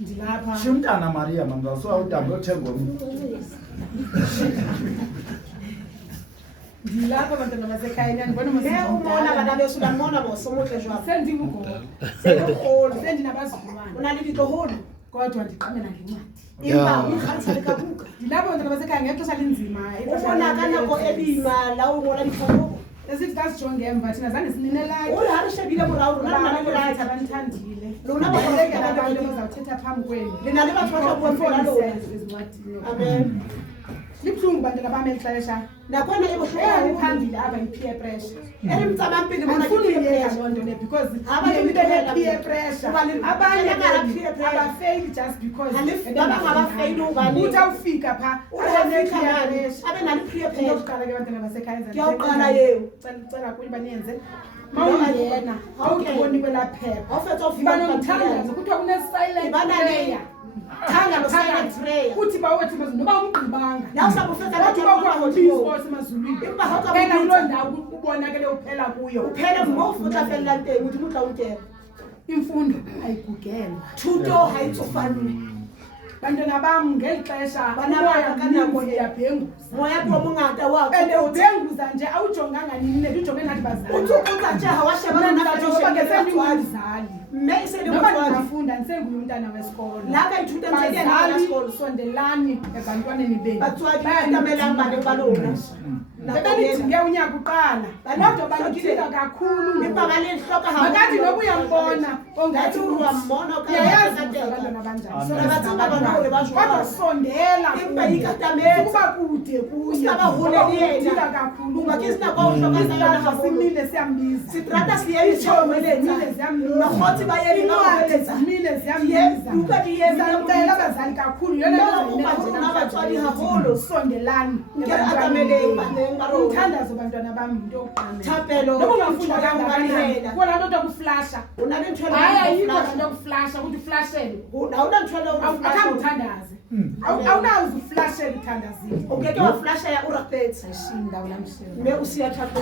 Ndilapha Shumntana Maria mama so awudambe uthenga umuntu Ndilapha bantwana basekhaya ngibona umona bana besula mona bosomohle jwa sendimugo sendinabazulwana unalilito holo kodwa ndiqhamela ngencwadi imba ikhathale kabuka ndilapha bantwana basekhaya ngexesha linzima ubonakala ko elima lawo ngola likholo esithi kasijonge emva thina zange sininelake urharishebile murawu nalalathi abanthandile lona babaleke abantu bazawuthetha phambi kwenu linale bathwasha kuwafela lona ezincwadini amen libuhlungu bantwana bami exesha nakhona ebuhlungu phambili aba yi-peer pressure elimtsamampili andifuni uyeka loo nto le because peer pressure abanye abafeyili just because uthi awufika phaa abe nali-peer pressure yokuqala ke bantwana basekhaya kuyawuqala yeyo cela kuyo uba niyenze mawungena awugqiboni kwelaa phepha iba nomthandazo kuthiwa kune-silent prayer thanga lo-silent prayer uthi bawethi noba umgqibanga nawusabufeathi emazulwini phela kuloo ndawo ubonakele uphela kuyo uphele ngofuthafela nteng uthi mutla utela imfundo ayigugelwa thuto hayitsofanwe bantwana bam ngeli xesha banabaakanako iyabhenguza moya kuwo mongata wako and ubhenguza nje awujonganga nini ujonge nathi bazali utsukutsa nje hawashabaangasenguyombizali mme isele noba motwadi ndingafunda ndisenguye umntana wesikolo laka ithuta bazali sondelani ebantwaneni benu batswadi bayatamelang bane balona bebenidinge unyaka uqala kodwa banidinga kakhulu makathi noba uyambona ongathi uyayazi abantwana banjanikodwa sondela kuba kude kuyedinga kakhulu simile siyambiza sitrata siyelichomile ziyambiza zimile ziyambiza abazali kakhulu nabatswadi haholo sondelani umthandazo bantwana bami into thapelo noba ungafunda kangakanani kuba laa nto yokuflasha hayi ayikho laa nto yokuflasha ukuthi uflashele akhamthandaze awunazi uflashele uthandazile ungeke waflasha ya urapetsi ayishinda ulamshela me usiyathatha